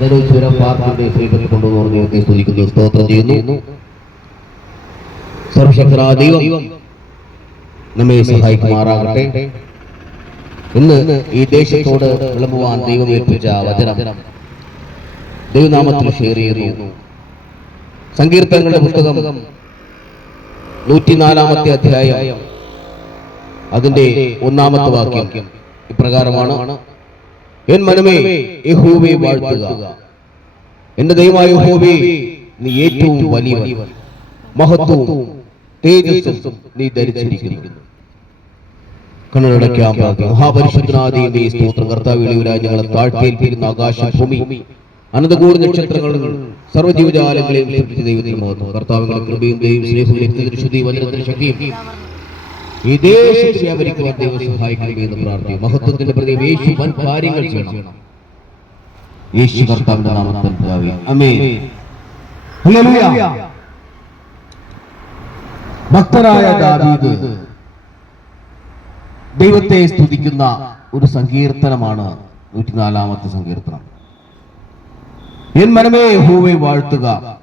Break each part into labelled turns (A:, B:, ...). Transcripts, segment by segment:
A: ധനുശ്വരം പാർട്ടിയുടെ ശ്രീപതി കൊണ്ടുപോകുന്ന ദൈവത്തെ സ്തുതിക്കുന്നു സ്തോത്രം ചെയ്യുന്നു. സർവശക്തരാ ദൈവം നമ്മെ സഹായിക്കുമാറാകട്ടെ. ഇന്ന് ഈ ദേശത്തോട് വിളമ്പുവാൻ ദൈവം ഏൽപ്പിച്ച വചനം ദൈവനാമത്തിൽ ഷെയർ ചെയ്യുന്നു. സങ്കീർത്തനങ്ങളുടെ പുസ്തകം നൂറ്റിനാലാമത്തെ അധ്യായം. അതിന്റെ ഒന്നാമത്തെ വാക്യം ഇപ്രകാരമാണ്. എൻ മനമേ യഹോവയെ വാഴ്ത്തുക. എന്റെ ദൈവമായ യഹോവേ നീ ഏറ്റവും വലിയവൻ. മഹത്വവും തേജസ്സും നീ ധരിച്ചിരിക്കുന്നു. കണ്ണടയ്ക്കാൻ പ്രാർത്ഥിക്കുന്നു മഹാപരിശുദ്ധനാദിന്റെ സ്തോത്രം. കർത്താവിളിയുടെ ഞങ്ങളെ താഴ്ത്തേൽപ്പിക്കുന്ന ആകാശ ഭൂമി അനന്തകൂടി നക്ഷത്രങ്ങളും സർവജീവജാലങ്ങളെയും സൃഷ്ടിച്ച ദൈവത്തിന് മഹത്വം. കർത്താവിന്റെ കൃപയും ദൈവം സ്നേഹവും ശക്തിയും ഈ ദേശത്ത് വ്യാപരിക്കുവാൻ ദൈവം സഹായിക്കണമേ എന്ന് പ്രാർത്ഥിക്കും മഹത്വത്തിന്റെ പ്രതി യേശു വൻ കാര്യങ്ങൾ ചെയ്യണം. യേശു കർത്താവിന്റെ നാമത്തിൽ ഹല്ലേലൂയ. ഭക്തരായ ദാവീദ് ദൈവത്തെ സ്തുതിക്കുന്ന ഒരു സങ്കീർത്തനമാണ് നൂറ്റിനാലാമത്തെ സങ്കീർത്തനം. എൻ മനമേ യഹോവെ വാഴ്ത്തുക.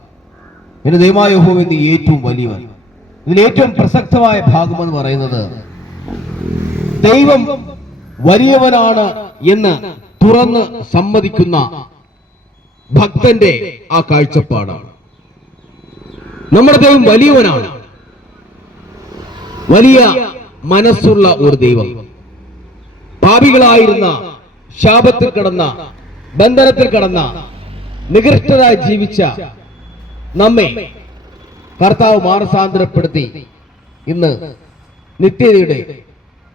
A: എന്റെ ദൈവമായ യഹോവ നീ ഏറ്റവും വലിയവൻ. ഇതിൽ ഏറ്റവും പ്രസക്തമായ ഭാഗം എന്ന് പറയുന്നത് ദൈവം വലിയവനാണ് എന്ന് തുറന്ന് സമ്മതിക്കുന്ന ഭക്തന്റെ ആ കാഴ്ചപ്പാടാണ്. നമ്മുടെ ദൈവം വലിയവനാണ്. വലിയ മനസ്സുള്ള ഒരു ദൈവം. പാപികളായിരുന്ന ശാപത്തിൽ കിടന്ന ബന്ധനത്തിൽ കിടന്ന നികൃഷ്ടരായി ജീവിച്ച നമ്മെ കർത്താവ് മാനസാന്തരപ്പെടുത്തി ഇന്ന് നിത്യതയുടെ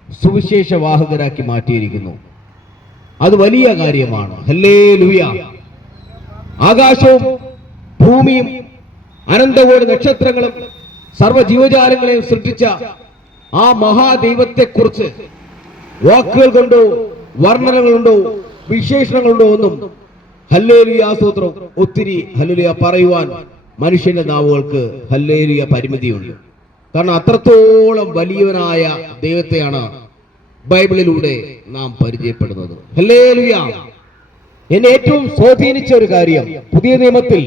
A: സുവിശേഷ വാഹകരാക്കി മാറ്റിയിരിക്കുന്നു. അത് വലിയ കാര്യമാണ്. ആകാശവും ഭൂമിയും അനന്തകോടി നക്ഷത്രങ്ങളും സർവ ജീവജാലങ്ങളെയും സൃഷ്ടിച്ച ആ മഹാദൈവത്തെക്കുറിച്ച് വാക്കുകൾ കൊണ്ടോ വർണനകൾ കൊണ്ടോ വിശേഷണങ്ങളുണ്ടോ ഒന്നും ഹല്ലേലുയ ആസൂത്രം ഒത്തിരി ഹല്ലേലുയ പറയുവാൻ മനുഷ്യന്റെ നാവുകൾക്ക് ഹല്ലേലിയ പരിമിതിയുണ്ട്. കാരണം അത്രത്തോളം വലിയവനായ ദൈവത്തെയാണ് ബൈബിളിലൂടെ നാം പരിചയപ്പെടുന്നത്. ഹല്ലേലിയ. എന്നെ ഏറ്റവും സ്വാധീനിച്ച ഒരു കാര്യം പുതിയ നിയമത്തിൽ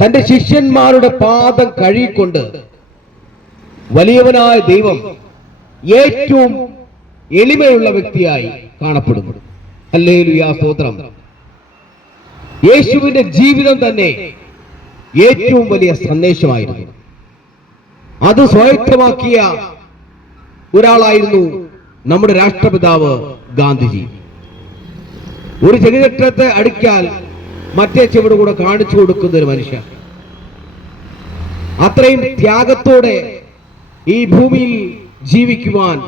A: തന്റെ ശിഷ്യന്മാരുടെ പാദം കഴുകിക്കൊണ്ട് വലിയവനായ ദൈവം ഏറ്റവും എളിമയുള്ള വ്യക്തിയായി കാണപ്പെടുന്നു. ഹല്ലേലുയ സ്തോത്രം. യേശുവിന്റെ ജീവിതം തന്നെ ഏറ്റവും വലിയ സന്ദേശമായിരുന്നു. അത് സ്വായത്തമാക്കിയ ഒരാളായിരുന്നു നമ്മുടെ രാഷ്ട്രപിതാവ് ഗാന്ധിജി. ഒരു ചെടിചട്ടത്തെ അടിക്കാൽ മറ്റേ ചെവിട് കൂടെ കാണിച്ചു കൊടുക്കുന്ന ഒരു മനുഷ്യൻ. അത്രയും ത്യാഗത്തോടെ ഈ ഭൂമിയിൽ ജീവിക്കുവാൻ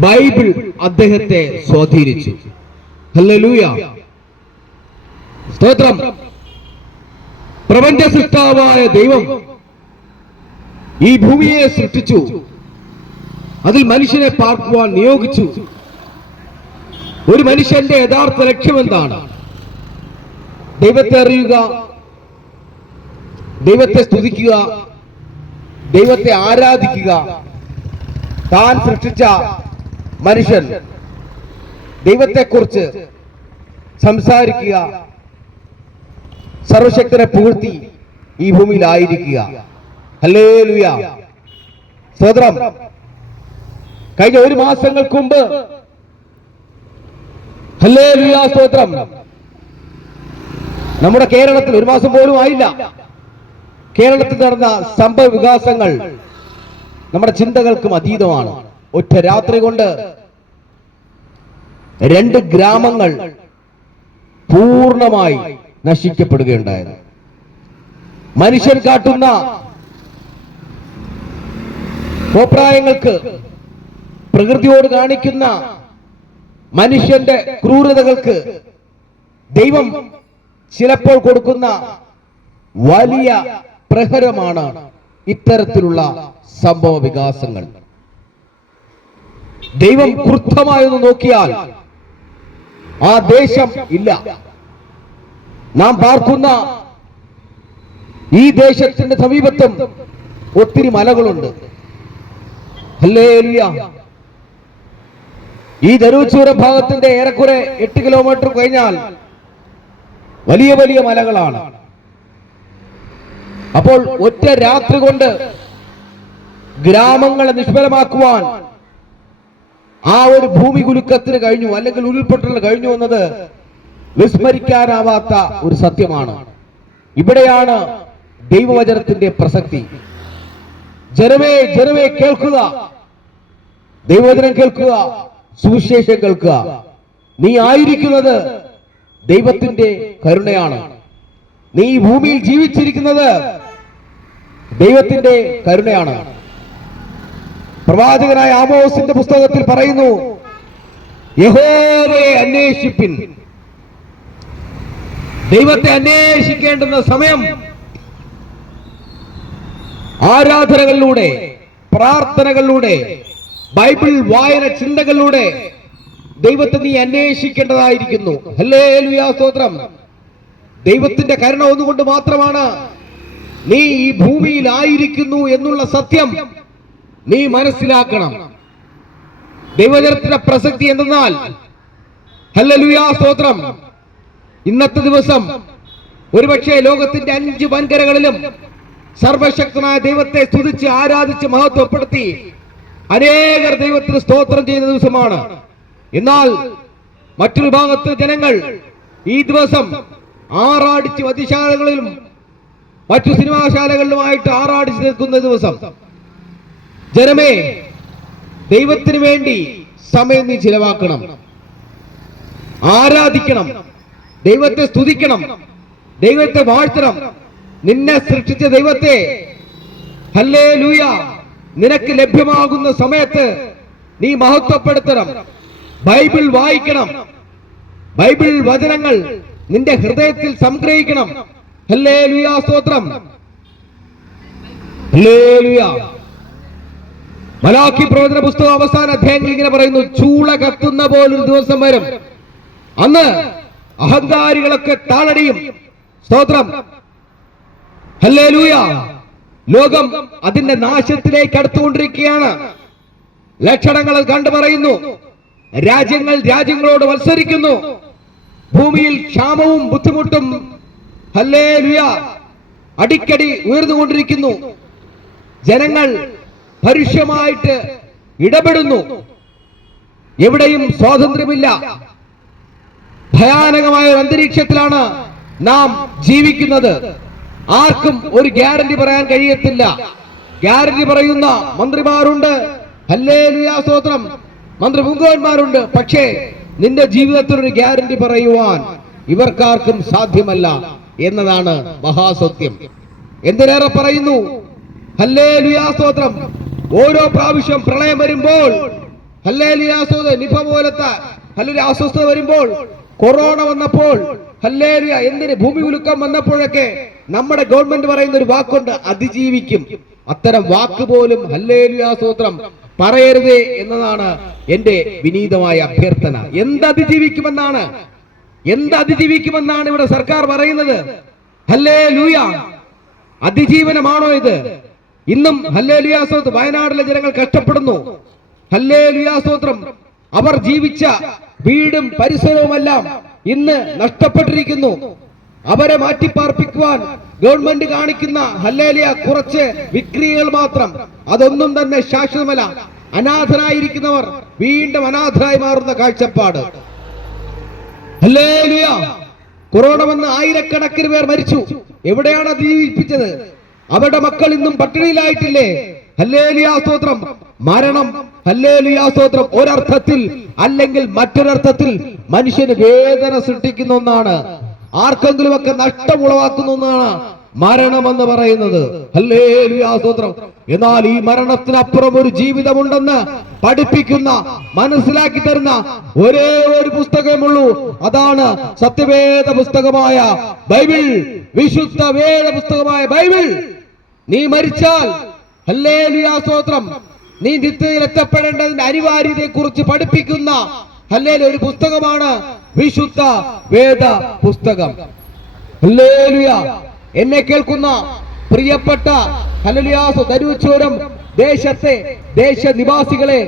A: ബൈബിൾ അദ്ദേഹത്തെ സ്വാധീനിച്ചു. ഹല്ലേലൂയ. സ്തോത്രം. പ്രപഞ്ച സൃഷ്ടാവായ ദൈവം ഈ ഭൂമിയെ സൃഷ്ടിച്ചു. അതിൽ മനുഷ്യനെ പാർക്കുവാൻ നിയോഗിച്ചു. ഒരു മനുഷ്യന്റെ യഥാർത്ഥ ലക്ഷ്യം എന്താണ്? ദൈവത്തെ അറിയുക ദൈവത്തെ സ്തുതിക്കുക ദൈവത്തെ ആരാധിക്കുക. താൻ സൃഷ്ടിച്ച മനുഷ്യൻ ദൈവത്തെക്കുറിച്ച് സംസാരിക്കുക സർവശക്തനെ പൂഴ്ത്തി ഈ ഭൂമിയിലായിരിക്കുക. ഹലേ ലുയ സ്വതന്ത്രം. കഴിഞ്ഞ ഒരു മാസങ്ങൾക്ക് മുമ്പ് ഹലേ ലുയ സ്തോത്രം നമ്മുടെ കേരളത്തിൽ ഒരു മാസം പോലും ആയില്ല. കേരളത്തിൽ നടന്ന സംഭവ വികാസങ്ങൾ നമ്മുടെ ചിന്തകൾക്കും അതീതമാണ്. ഒറ്റ രാത്രി കൊണ്ട് രണ്ട് ഗ്രാമങ്ങൾ പൂർണമായി നശിക്കപ്പെടുകയുണ്ടായത്. മനുഷ്യർ കാട്ടുന്ന കോപ്രായങ്ങൾക്ക് പ്രകൃതിയോട് കാണിക്കുന്ന മനുഷ്യന്റെ ക്രൂരതകൾക്ക് ദൈവം ചിലപ്പോൾ കൊടുക്കുന്ന വലിയ പ്രഹരമാണ് ഇത്തരത്തിലുള്ള സംഭവ വികാസങ്ങൾ. ദൈവം കൃത്യമായൊന്ന് നോക്കിയാൽ ആ ദേശം ഇല്ല. നാം പാർക്കുന്ന ഈ ദേശത്തിന്റെ സമീപത്തും ഒത്തിരി മലകളുണ്ട്. ഈ ധരൂച്ചൂര ഭാഗത്തിന്റെ ഏറെക്കുറെ എട്ട് കിലോമീറ്റർ കഴിഞ്ഞാൽ വലിയ വലിയ മലകളാണ്. അപ്പോൾ ഒറ്റ രാത്രി കൊണ്ട് ഗ്രാമങ്ങളെ നിഷ്ഫലമാക്കുവാൻ ആ ഒരു ഭൂമി കുലുക്കത്തിന് കഴിഞ്ഞു അല്ലെങ്കിൽ ഉരുൾപൊട്ടലിന് കഴിഞ്ഞു എന്നത് വിസ്മരിക്കാനാവാത്ത ഒരു സത്യമാണ്. ഇവിടെയാണ് ദൈവവചനത്തിന്റെ പ്രസക്തി. ജനമേ ജനമേ കേൾക്കുക. ദൈവവചനം കേൾക്കുക സുവിശേഷം കേൾക്കുക. നീ ആയിരിക്കുന്നത് ദൈവത്തിന്റെ കരുണയാണ്. നീ ഭൂമിയിൽ ജീവിച്ചിരിക്കുന്നത് ദൈവത്തിന്റെ കരുണയാണ്. പ്രവാചകനായ ആമോസിന്റെ പുസ്തകത്തിൽ പറയുന്നു യഹോവയെ അന്വേഷിപ്പിൻ. ദൈവത്തെ അന്വേഷിക്കേണ്ടുന്ന സമയം. ആരാധനകളിലൂടെ പ്രാർത്ഥനകളിലൂടെ ബൈബിൾ വായന ചിന്തകളിലൂടെ ദൈവത്തെ നീ അന്വേഷിക്കേണ്ടതായിരിക്കുന്നു. ഹല്ലേ സ്തോത്രം. ദൈവത്തിന്റെ കരുണ ഒന്നുകൊണ്ട് മാത്രമാണ് നീ ഈ ഭൂമിയിൽ ആയിരിക്കുന്നു എന്നുള്ള സത്യം നീ മനസ്സിലാക്കണം. ദൈവജനത്തിന്റെ പ്രസക്തി എന്തെന്നാൽ സ്തോത്രം. ഇന്നത്തെ ദിവസം ഒരുപക്ഷെ ലോകത്തിന്റെ അഞ്ച് വൻകരകളിലും സർവശക്തനായ ദൈവത്തെ സ്തുതിച്ച് ആരാധിച്ച് മഹത്വപ്പെടുത്തി അനേകർ ദൈവത്തിന് സ്തോത്രം ചെയ്യുന്ന ദിവസമാണ്. എന്നാൽ മറ്റൊരു ഭാഗത്ത് ജനങ്ങൾ ഈ ദിവസം ആറാടിച്ച് വധിശാലകളിലും മറ്റു സിനിമാശാലകളിലുമായിട്ട് ആറാടിച്ച് നിൽക്കുന്ന ദിവസം. ജനമേ ദൈവത്തിന് വേണ്ടി സമയം നീ ചിലവാക്കണം. ആരാധിക്കണം. ദൈവത്തെ സ്തുതിക്കണം. ദൈവത്തെ വാഴ്ത്തണം. നിന്നെ സൃഷ്ടിച്ച ദൈവത്തെ. ഹല്ലേ ലൂയ നിനക്ക് ലഭ്യമാകുന്ന സമയത്ത് നീ മഹത്വപ്പെടുത്തണം. ബൈബിൾ വായിക്കണം. ബൈബിൾ വചനങ്ങൾ നിന്റെ ഹൃദയത്തിൽ സംഗ്രഹിക്കണം. ഹല്ലേ ലൂയ സ്തോത്രം മലാഖി പ്രവചന പുസ്തകം അവസാന അധ്യായങ്ങൾ ഇങ്ങനെ പറയുന്നു ചൂള കത്തുന്ന പോലൊരു ദിവസം വരും. അന്ന് അഹങ്കാരികളൊക്കെ താളടിയും. സ്തോത്രം. ഹല്ലേലൂയ. ലോകം അതിന്റെ നാശത്തിലേക്ക് അടുത്തുകൊണ്ടിരിക്കുകയാണ്. ലക്ഷണങ്ങൾ കണ്ടു പറയുന്നു. രാജ്യങ്ങൾ രാജ്യങ്ങളോട് മത്സരിക്കുന്നു. ഭൂമിയിൽ ക്ഷാമവും ബുദ്ധിമുട്ടും ഹല്ലേലൂയ. അടിക്കടി ഉയർന്നുകൊണ്ടിരിക്കുന്നു. ജനങ്ങൾ പരുഷ്യമായിട്ട് ഇടപെടുന്നു. എവിടെയും സ്വാതന്ത്ര്യമില്ല. ഭയാനകമായ ഒരു അന്തരീക്ഷത്തിലാണ് നാം ജീവിക്കുന്നത്. ആർക്കും ഒരു ഗ്യാരണ്ടി പറയാൻ കഴിയത്തില്ല. ഗ്യാരണ്ടി പറയുന്ന മന്ത്രിമാരുണ്ട്. അല്ലേ സ്തോത്രം. മന്ത്രി മുങ്കോന്മാരുണ്ട് പക്ഷേ നിന്റെ ജീവിതത്തിൽ ഒരു ഗ്യാരണ്ടി പറയുവാൻ ഇവർക്കാർക്കും സാധ്യമല്ല എന്നതാണ് മഹാസത്യം. എന്തിനേറെ പറയുന്നു? ഹല്ലേ സ്തോത്രം. ഓരോ പ്രാവശ്യം പ്രളയം വരുമ്പോൾ ഹല്ലേ ലുയാസ്തോത്രം നിപ പോലത്തെ അല്ലെങ്കിൽ അസ്വസ്ഥത വരുമ്പോൾ കൊറോണ വന്നപ്പോൾ ഹല്ലേരിയ എന്തിന് ഭൂമി കുലുക്കം വന്നപ്പോഴൊക്കെ നമ്മുടെ ഗവൺമെന്റ് പറയുന്ന ഒരു വാക്കുണ്ട് അതിജീവിക്കും. അത്തരം വാക്ക് പോലും ഹല്ലേരിയ സൂത്രം പറയരുത് എന്നതാണ് എന്റെ വിനീതമായ അഭ്യർത്ഥന. എന്ത് അതിജീവിക്കുമെന്നാണ്? എന്ത് അതിജീവിക്കുമെന്നാണ് ഇവിടെ സർക്കാർ പറയുന്നത്? ഹല്ലേ ലൂയ അതിജീവനമാണോ ഇത്? ഇന്നും ഹല്ലേ ലുയാസ്തോത്ത് വയനാടിലെ ജനങ്ങൾ കഷ്ടപ്പെടുന്നു. ഹല്ലേ ലുയാസ്തോത്രം അവർ ജീവിച്ച വീടും പരിസരവുമെല്ലാം ഇന്ന് നഷ്ടപ്പെട്ടിരിക്കുന്നു. അവരെ മാറ്റിപ്പാർപ്പിക്കുവാൻ ഗവൺമെന്റ് കാണിക്കുന്ന ഹല്ലേലിയ കുറച്ച് വിക്രിയകൾ മാത്രം. അതൊന്നും തന്നെ ശാശ്വതമല്ല. അനാഥരായിരിക്കുന്നവർ വീണ്ടും അനാഥരായി മാറുന്ന കാഴ്ചപ്പാട്. ഹല്ലേലിയ! കൊറോണ വന്ന് ആയിരക്കണക്കിന് പേർ മരിച്ചു. എവിടെയാണ് അത് ജീവിപ്പിച്ചത് അവരുടെ മക്കൾ ഇന്നും പട്ടിണിയിലായിട്ടില്ലേ? സ്തോത്രം. മരണം സ്തോത്രം. ഒരർത്ഥത്തിൽ അല്ലെങ്കിൽ മറ്റൊരർത്ഥത്തിൽ മനുഷ്യന് വേദന സൃഷ്ടിക്കുന്ന ഒന്നാണ്. ആർക്കെങ്കിലും ഒക്കെ നഷ്ടം ഉളവാക്കുന്ന ഒന്നാണ് മരണം എന്ന് പറയുന്നത്. എന്നാൽ ഈ മരണത്തിനപ്പുറം ഒരു ജീവിതമുണ്ടെന്ന് പഠിപ്പിക്കുന്ന മനസ്സിലാക്കി തരുന്ന ഒരേ ഒരു പുസ്തകമുള്ളൂ. അതാണ് സത്യവേദ പുസ്തകമായ ബൈബിൾ. വിശുദ്ധ വേദ പുസ്തകമായ ബൈബിൾ. നീ മരിച്ചാൽ സ്തോത്രം. നീ നിത്യതയിൽ എത്തപ്പെടേണ്ടതിന്റെ അനിവാര്യതയെ കുറിച്ച് പഠിപ്പിക്കുന്ന ഹല്ലേല ഒരു പുസ്തകമാണ് വിശുദ്ധ വേദ പുസ്തകം. എന്നെ കേൾക്കുന്ന പ്രിയപ്പെട്ട ഹലലിയാസ് ദരുവച്ചോരം ദേശത്തെ ദേശ നിവാസികളെ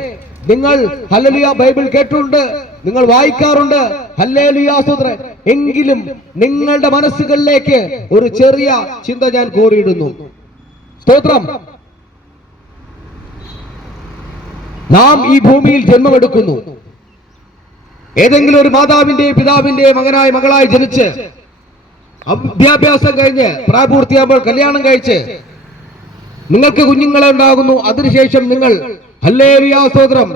A: നിങ്ങൾ ഹലലിയ ബൈബിൾ കേട്ടിട്ടുണ്ട് നിങ്ങൾ വായിക്കാറുണ്ട്. ഹല്ലേലുയാസൂത്ര എങ്കിലും നിങ്ങളുടെ മനസ്സുകളിലേക്ക് ഒരു ചെറിയ ചിന്ത ഞാൻ കോറിയിടുന്നു സ്തോത്രം. നാം ഈ ഭൂമിയിൽ ജന്മമെടുക്കുന്നു. ഏതെങ്കിലും ഒരു മാതാവിന്റെ പിതാവിന്റെ മകനായി മകളായി ജനിച്ച് വിദ്യാഭ്യാസം കഴിഞ്ഞ് പ്രായപൂർത്തിയാകുമ്പോൾ കല്യാണം കഴിച്ച് നിങ്ങൾക്ക് കുഞ്ഞുങ്ങളെ ഉണ്ടാകുന്നു. അതിനുശേഷം നിങ്ങൾ ഹല്ലേലിയാ സ്തോത്രം.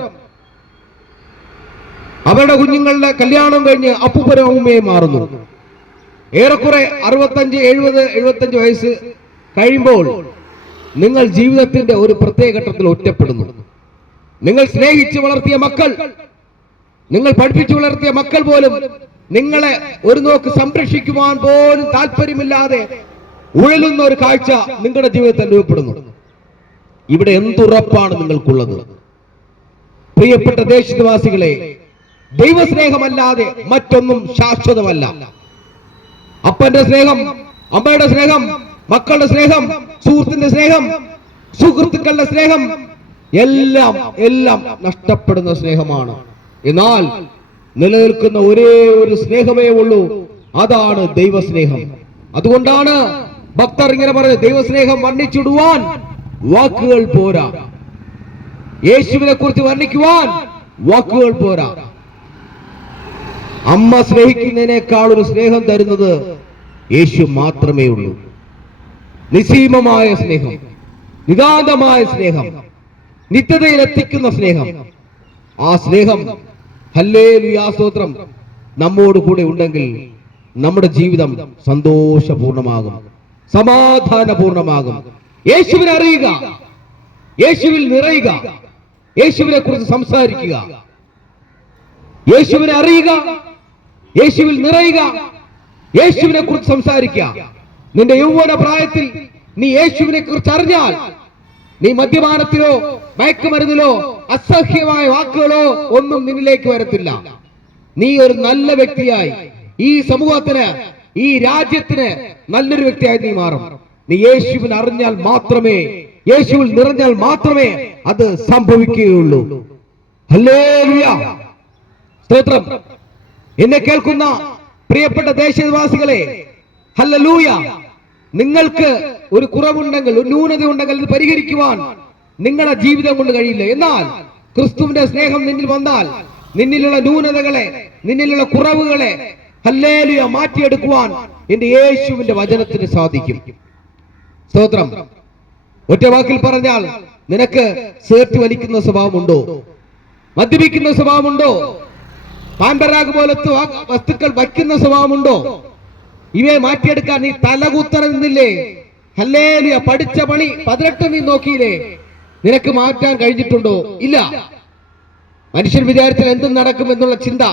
A: അവരുടെ കുഞ്ഞുങ്ങളുടെ കല്യാണം കഴിഞ്ഞ് അപ്പുപ്പനും മാറുന്നു. ഏറെക്കുറെ അറുപത്തഞ്ച് എഴുപത് എഴുപത്തഞ്ച് വയസ്സ് കഴിയുമ്പോൾ നിങ്ങൾ ജീവിതത്തിന്റെ ഒരു പ്രത്യേക ഘട്ടത്തിൽ ഒറ്റപ്പെടുന്നു. നിങ്ങൾ സ്നേഹിച്ച് വളർത്തിയ മക്കൾ നിങ്ങൾ പഠിപ്പിച്ചു വളർത്തിയ മക്കൾ പോലും നിങ്ങളെ ഒരു നോക്ക് സംരക്ഷിക്കുവാൻ പോലും താല്പര്യമില്ലാതെ ഉഴലുന്ന ഒരു കാഴ്ച നിങ്ങളുടെ ജീവിതത്തിൽ അനുഭവപ്പെടുന്നു. ഇവിടെ എന്തുറപ്പാണ് നിങ്ങൾക്കുള്ളത്? പ്രിയപ്പെട്ട ദേശനിവാസികളെ ദൈവസ്നേഹമല്ലാതെ മറ്റൊന്നും ശാശ്വതമല്ല. അപ്പന്റെ സ്നേഹം അമ്മയുടെ സ്നേഹം മക്കളുടെ സ്നേഹം സുഹൃത്തിന്റെ സ്നേഹം സുഹൃത്തുക്കളുടെ സ്നേഹം എല്ലാം എല്ലാം നഷ്ടപ്പെടുന്ന സ്നേഹമാണ്. എന്നാൽ നിലനിൽക്കുന്ന ഒരേ ഒരു സ്നേഹമേ ഉള്ളൂ. അതാണ് ദൈവസ്നേഹം. അതുകൊണ്ടാണ് ഭക്തർ ഇങ്ങനെ പറഞ്ഞത് ദൈവസ്നേഹം വർണിച്ചിടുവാൻ വാക്കുകൾ പോരാ. യേശുവിനെ കുറിച്ച് വർണിക്കുവാൻ വാക്കുകൾ പോരാ. അമ്മ സ്നേഹിക്കുന്നതിനേക്കാൾ ഒരു സ്നേഹം തരുന്നത് യേശു മാത്രമേ ഉള്ളൂ. നിസീമമായ സ്നേഹം നിതാന്തമായ സ്നേഹം. നിത്യതയിൽ എത്തിക്കുന്ന സ്നേഹം. ആ സ്നേഹം ഹല്ലേ സ്തോത്രം നമ്മോട് കൂടെ ഉണ്ടെങ്കിൽ നമ്മുടെ ജീവിതം സന്തോഷപൂർണമാകും സമാധാനപൂർണമാകും. യേശുവിനെ അറിയുക യേശുവിൽ നിറയുക യേശുവിനെ കുറിച്ച് സംസാരിക്കുക. യേശുവിനെ അറിയുക യേശുവിൽ നിറയുക യേശുവിനെ കുറിച്ച് സംസാരിക്കുക. നിന്റെ യൗവന പ്രായത്തിൽ നീ യേശുവിനെ കുറിച്ച് അറിഞ്ഞാൽ നീ മദ്യപാനത്തിലോ മയക്കുമരുന്നിലോ അസഹ്യമായ വാക്കുകളോ ഒന്നും നിന്നിലേക്ക് വരത്തില്ല. നീ ഒരു നല്ല വ്യക്തിയായി. ഈ സമൂഹത്തിന് ഈ രാജ്യത്തിന് നല്ലൊരു വ്യക്തിയായി നീ മാറും. നീ യേശുവിനെ അറിഞ്ഞാൽ മാത്രമേ യേശുവിൽ നിറഞ്ഞാൽ മാത്രമേ അത് സംഭവിക്കുകയുള്ളൂ. സ്തോത്രം. എന്നെ കേൾക്കുന്ന പ്രിയപ്പെട്ട ദേശനിവാസികളെ ഹല്ലലൂയ. നിങ്ങൾക്ക് ഒരു കുറവുണ്ടെങ്കിൽ ഒരു ന്യൂനത ഉണ്ടെങ്കിൽ അത് പരിഹരിക്കുവാൻ നിങ്ങളുടെ ജീവിതം കൊണ്ട് കഴിയില്ല. എന്നാൽ ക്രിസ്തുവിന്റെ സ്നേഹം നിന്നിൽ വന്നാൽ നിന്നിലുള്ള ന്യൂനതകളെ നിന്നിലുള്ള കുറവുകളെ ഹല്ലേലൂയ മാറ്റിയെടുക്കുവാൻ എന്റെ യേശുവിന്റെ വചനത്തിന് സാധിക്കും. സ്തോത്രം. ഒറ്റ വാക്കിൽ പറഞ്ഞാൽ നിനക്ക് സേർട്ട് വലിക്കുന്ന സ്വഭാവമുണ്ടോ? മദ്യപിക്കുന്ന സ്വഭാവമുണ്ടോ? പാമ്പരാഗ് പോലത്തെ വസ്തുക്കൾ വയ്ക്കുന്ന സ്വഭാവമുണ്ടോ? ഇവയെ മാറ്റിയെടുക്കാൻ നീ തലകുത്തറ നിന്നില്ലേ? ഹല്ലേലിയ പഠിച്ച പണി പതിനെട്ട് നീ നോക്കിയില്ലേ? നിനക്ക് മാറ്റാൻ കഴിഞ്ഞിട്ടുണ്ടോ? ഇല്ല. മനുഷ്യൻ വിചാരിച്ചാൽ എന്തും നടക്കും എന്നുള്ള ചിന്ത.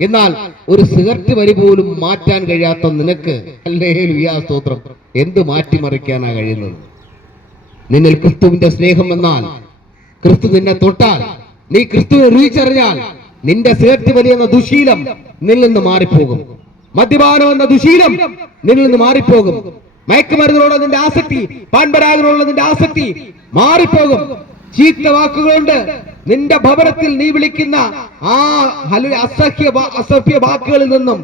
A: എന്നാൽ ഒരു സിഗരറ്റ് വരി പോലും മാറ്റാൻ കഴിയാത്ത നിനക്ക് ഹല്ലേലൂയ സ്തോത്രം. എന്ത് മാറ്റിമറിക്കാനാ കഴിയുന്നത്? നിന്നിൽ ക്രിസ്തുവിന്റെ സ്നേഹം എന്നാൽ ക്രിസ്തു നിന്നെ തൊട്ടാൽ നീ ക്രിസ്തുവിനെ രുചിച്ചറിഞ്ഞാൽ നിന്റെ സിഗരറ്റ് വലി എന്ന ദുശീലം നിന്നിൽ നിന്ന് മാറിപ്പോകും. മദ്യപാനം എന്ന ദുശീലം നിന്നിൽ നിന്ന് മാറിപ്പോകും. മയക്കുമരുന്നിനോട് അതിന്റെ ആസക്തി പാൻപരാഗിനോടുള്ള നിന്റെ ആസക്തി മാറിപ്പോകും. ചീത്ത വാക്കുകളുണ്ട്. നിന്റെ ഭവനത്തിൽ നീ വിളിക്കുന്ന ആ അസഹ്യ അസഭ്യ വാക്കുകളിൽ നിന്നും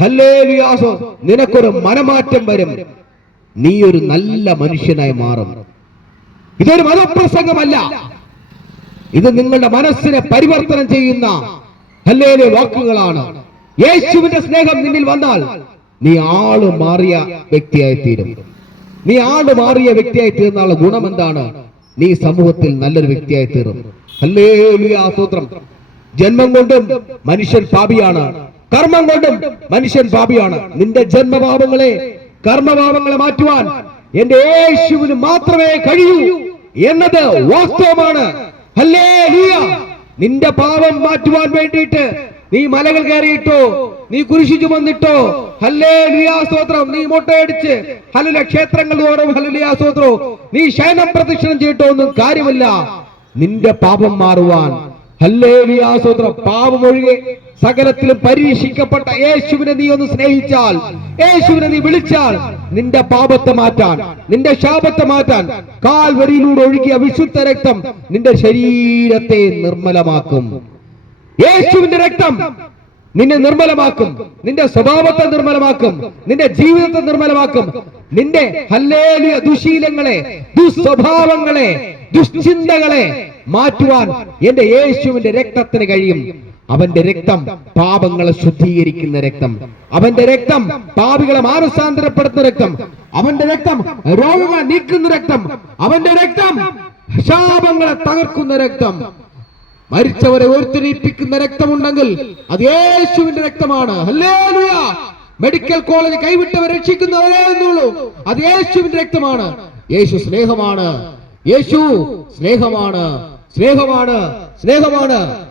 A: ഹല്ലേലൂയാസോ നിനക്കൊരു മനമാറ്റം വരും. നീ ഒരു നല്ല മനുഷ്യനായി മാറും. ഇതൊരു മതപ്രസംഗമല്ല. ഇത് നിങ്ങളുടെ മനസ്സിനെ പരിവർത്തനം ചെയ്യുന്ന ഹല്ലേലെ വാക്കുകളാണ്. യേശുവിന്റെ സ്നേഹം നിന്നിൽ വന്നാൽ നീ ആൾ മാറിയ വ്യക്തിയായി തീരും നീ ആൾ മാറിയ വ്യക്തിയായി തീർന്നുള്ള ഗുണം എന്താണ്? നീ സമൂഹത്തിൽ നല്ലൊരു വ്യക്തിയായി തീരും ആസൂത്രം ജന്മം കൊണ്ടും മനുഷ്യൻ പാപിയാണ്. കർമ്മം കൊണ്ടും മനുഷ്യൻ പാപിയാണ്. നിന്റെ ജന്മപാപങ്ങളെ കർമ്മപാപങ്ങളെ മാറ്റുവാൻ എന്റെ യേശുവിന് മാത്രമേ കഴിയൂ എന്നത് വാസ്തവമാണ്. നിന്റെ പാപം മാറ്റുവാൻ വേണ്ടിയിട്ട് നീ മലകൾ കയറിയിട്ടോ? നീ കുരിശി ചുമന്നിട്ടോ ഹല്ലേ സ്തോത്രം നീ മുട്ടയടിച്ച്. ഹലുല ക്ഷേത്രങ്ങൾ തോറും ഹലുലിയാ സ്തോത്രോ നീ ശയനം പ്രദക്ഷിണം ചെയ്തിട്ടോ ഒന്നും കാര്യമില്ല. നിന്റെ പാപം മാറുവാൻ. ഹല്ലേ സ്തോത്രം പാപം ഒഴികെ സകലത്തിലും പരീക്ഷിക്കപ്പെട്ട യേശുവിനെ നീ ഒന്ന് സ്നേഹിച്ചാൽ യേശുവിനെ നീ വിളിച്ചാൽ
B: നിന്റെ പാപത്തെ മാറ്റാൻ നിന്റെ ശാപത്തെ മാറ്റാൻ കാൽവരിയിലൂടെ ഒഴുകിയ വിശുദ്ധ രക്തം നിന്റെ ശരീരത്തെ നിർമ്മലമാക്കും. യേശുവിന്റെ രക്തം നിന്നെ നിർമ്മലമാക്കും. നിന്റെ സ്വഭാവത്തെ നിർമ്മലമാക്കും. നിന്റെ ജീവിതത്തെ നിർമ്മലമാക്കും. നിന്റെ ഹല്ലേലിയ ദുശീലങ്ങളെ ദുസ്വഭാവങ്ങളെ ദുശ്ചിന്തകളെ മാറ്റുവാൻ എന്റെ യേശുവിന്റെ രക്തത്തിന് കഴിയും. അവന്റെ രക്തം പാപങ്ങളെ ശുദ്ധീകരിക്കുന്ന രക്തം. അവന്റെ രക്തം പാപികളെ മാനസാന്തരപ്പെടുത്തുന്ന രക്തം. അവന്റെ രക്തം രോഗങ്ങളെ നീക്കുന്ന രക്തം. അവന്റെ രക്തം ശാപങ്ങളെ തകർക്കുന്ന രക്തം. മരിച്ചവരെ ഉയർത്തിരിപ്പിക്കുന്ന രക്തമുണ്ടെങ്കിൽ അത് യേശുവിന്റെ രക്തമാണ്. മെഡിക്കൽ കോളേജ് കൈവിട്ടവരെ രക്ഷിക്കുന്നവരേ എന്നുള്ളൂ. അത് യേശുവിന്റെ രക്തമാണ്. യേശു സ്നേഹമാണ്. യേശു സ്നേഹമാണ്. സ്നേഹമാണ്. സ്നേഹമാണ്.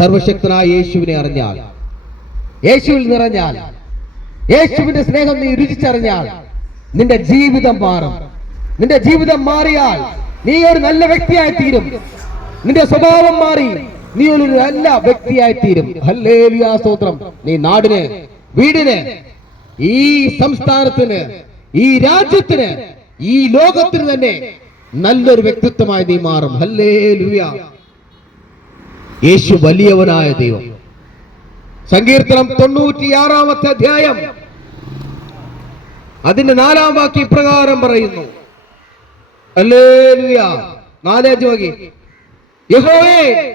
B: സർവശക്തനായ യേശുവിനെ അറിഞ്ഞാൽ യേശുവിൽ നിറഞ്ഞാൽ യേശുവിന്റെ സ്നേഹം നീ രുചിച്ചറിഞ്ഞാൽ നിന്റെ ജീവിതം മാറും. നിന്റെ ജീവിതം മാറിയാൽ നീ ഒരു നല്ല വ്യക്തിയായി തീരും നിന്റെ സ്വഭാവം മാറി നീ ഒരു നല്ല വ്യക്തിയായി തീരും സ്തോത്രം. നീ നാടിന് വീടിന് ഈ സംസ്ഥാനത്തിന് ഈ രാജ്യത്തിന് ഈ ലോകത്തിന് തന്നെ നല്ലൊരു വ്യക്തിത്വമായി നീ മാറും. ഹല്ലേലൂയ. യേശു വലിയവനായ ദൈവം. സങ്കീർത്തനം തൊണ്ണൂറ്റിയാറാമത്തെ അധ്യായം. അതിന്റെ നാലാം വാക്ക് ഇപ്രകാരം പറയുന്നു. യഹോവേ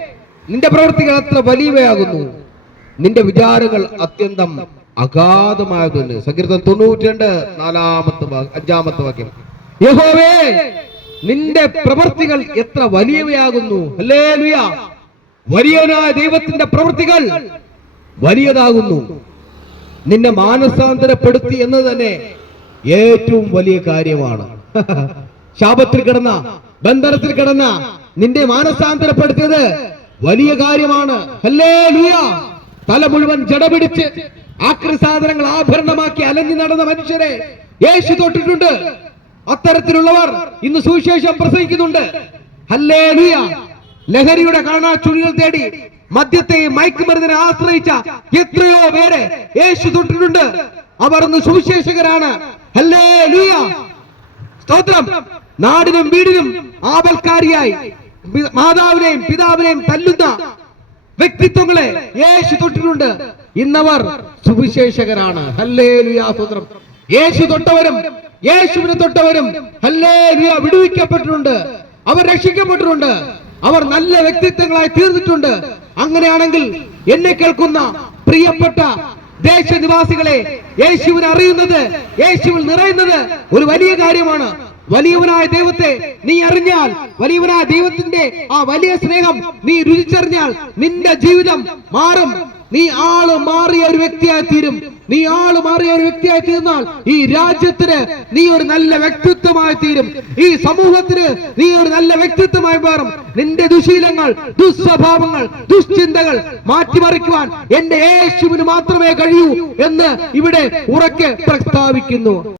B: നിന്റെ പ്രവൃത്തികൾ അത്ര വലിയവയാകുന്നു. നിന്റെ വിചാരങ്ങൾ അത്യന്തം അഗാധമായതുണ്ട്. തൊണ്ണൂറ്റി രണ്ട് നാലാമത്തെ അഞ്ചാമത്തെ വാക്യം. യഹോവേ നിന്റെ പ്രവൃത്തികൾ എത്ര വലിയവയാകുന്നു. ഹല്ലേലൂയ. വലിയവനായ ദൈവത്തിന്റെ പ്രവൃത്തികൾ വലിയതാകുന്നു. നിന്നെ മാനസാന്തരപ്പെടുത്തി എന്ന് തന്നെ ഏറ്റവും വലിയ കാര്യമാണ്. ശാപത്തിൽ കിടന്ന ബന്ധനത്തിൽ കിടന്ന നിന്റെ മാനസാന്തരപ്പെടുത്തിയത് വലിയ കാര്യമാണ്. തല മുഴുവൻ ജടപിടിച്ച് ആക്രി സാധനങ്ങൾ ആഭരണമാക്കി അലഞ്ഞു നടന്ന മനുഷ്യരെ യേശു തൊട്ടിട്ടുണ്ട്. അത്തരത്തിലുള്ളവർ ഇന്ന് സുവിശേഷം പ്രസംഗിക്കുന്നുണ്ട്. ലഹരിയുടെ കാണാ ചുഴികൾ തേടി മദ്യത്തെയും മയക്കുമരുന്നിനെ ആശ്രയിച്ച എത്രയോ പേരെ യേശു തൊട്ടിട്ടുണ്ട്. അവർ ഇന്ന് സുവിശേഷകരാണ്. സ്തോത്രം. നാടിനും വീടിനും ആപൽക്കാരിയായി. മാതാവിനെയും പിതാവിനെയും തല്ലുന്ന വ്യക്തിത്വങ്ങളെ യേശു തൊട്ടിട്ടുണ്ട്. ഇന്നവർ സുവിശേഷകരാണ്. സ്തോത്രം. യേശു തൊട്ടവരും യേശുവിനെ തൊട്ടവരും വിടുവിക്കപ്പെട്ടിട്ടുണ്ട്. അവർ രക്ഷിക്കപ്പെട്ടിട്ടുണ്ട്. അവർ നല്ല വ്യക്തിത്വങ്ങളായി തീർന്നിട്ടുണ്ട്. അങ്ങനെയാണെങ്കിൽ എന്നെ കേൾക്കുന്ന പ്രിയപ്പെട്ട ദേശനിവാസികളെ യേശുവിനെ അറിയുന്നത് യേശുവിൽ നിറയുന്നത് ഒരു വലിയ കാര്യമാണ്. വലിയവനായ ദൈവത്തെ നീ അറിഞ്ഞാൽ വലിയവനായ ദൈവത്തിന്റെ ആ വലിയ സ്നേഹം നീ രുചിച്ചറിഞ്ഞാൽ നിന്റെ ജീവിതം മാറും. നീ ആൾ മാറിയ ഒരു വ്യക്തിയായി തീരും നീ ആൾ മാറിയ ഒരു വ്യക്തിയായി തീർന്നാൽ ഈ രാജ്യത്തിന് നീ ഒരു നല്ല വ്യക്തിത്വമായി തീരും. ഈ സമൂഹത്തിന് നീ ഒരു നല്ല വ്യക്തിത്വമായി മാറും. നിന്റെ ദുശീലങ്ങൾ ദുസ്വഭാവങ്ങൾ ദുശ്ചിന്തകൾ മാറ്റിമറിക്കുവാൻ എന്റെ യേശുവിന് മാത്രമേ കഴിയൂ എന്ന് ഇവിടെ ഉറക്കെ പ്രസ്താവിക്കുന്നു.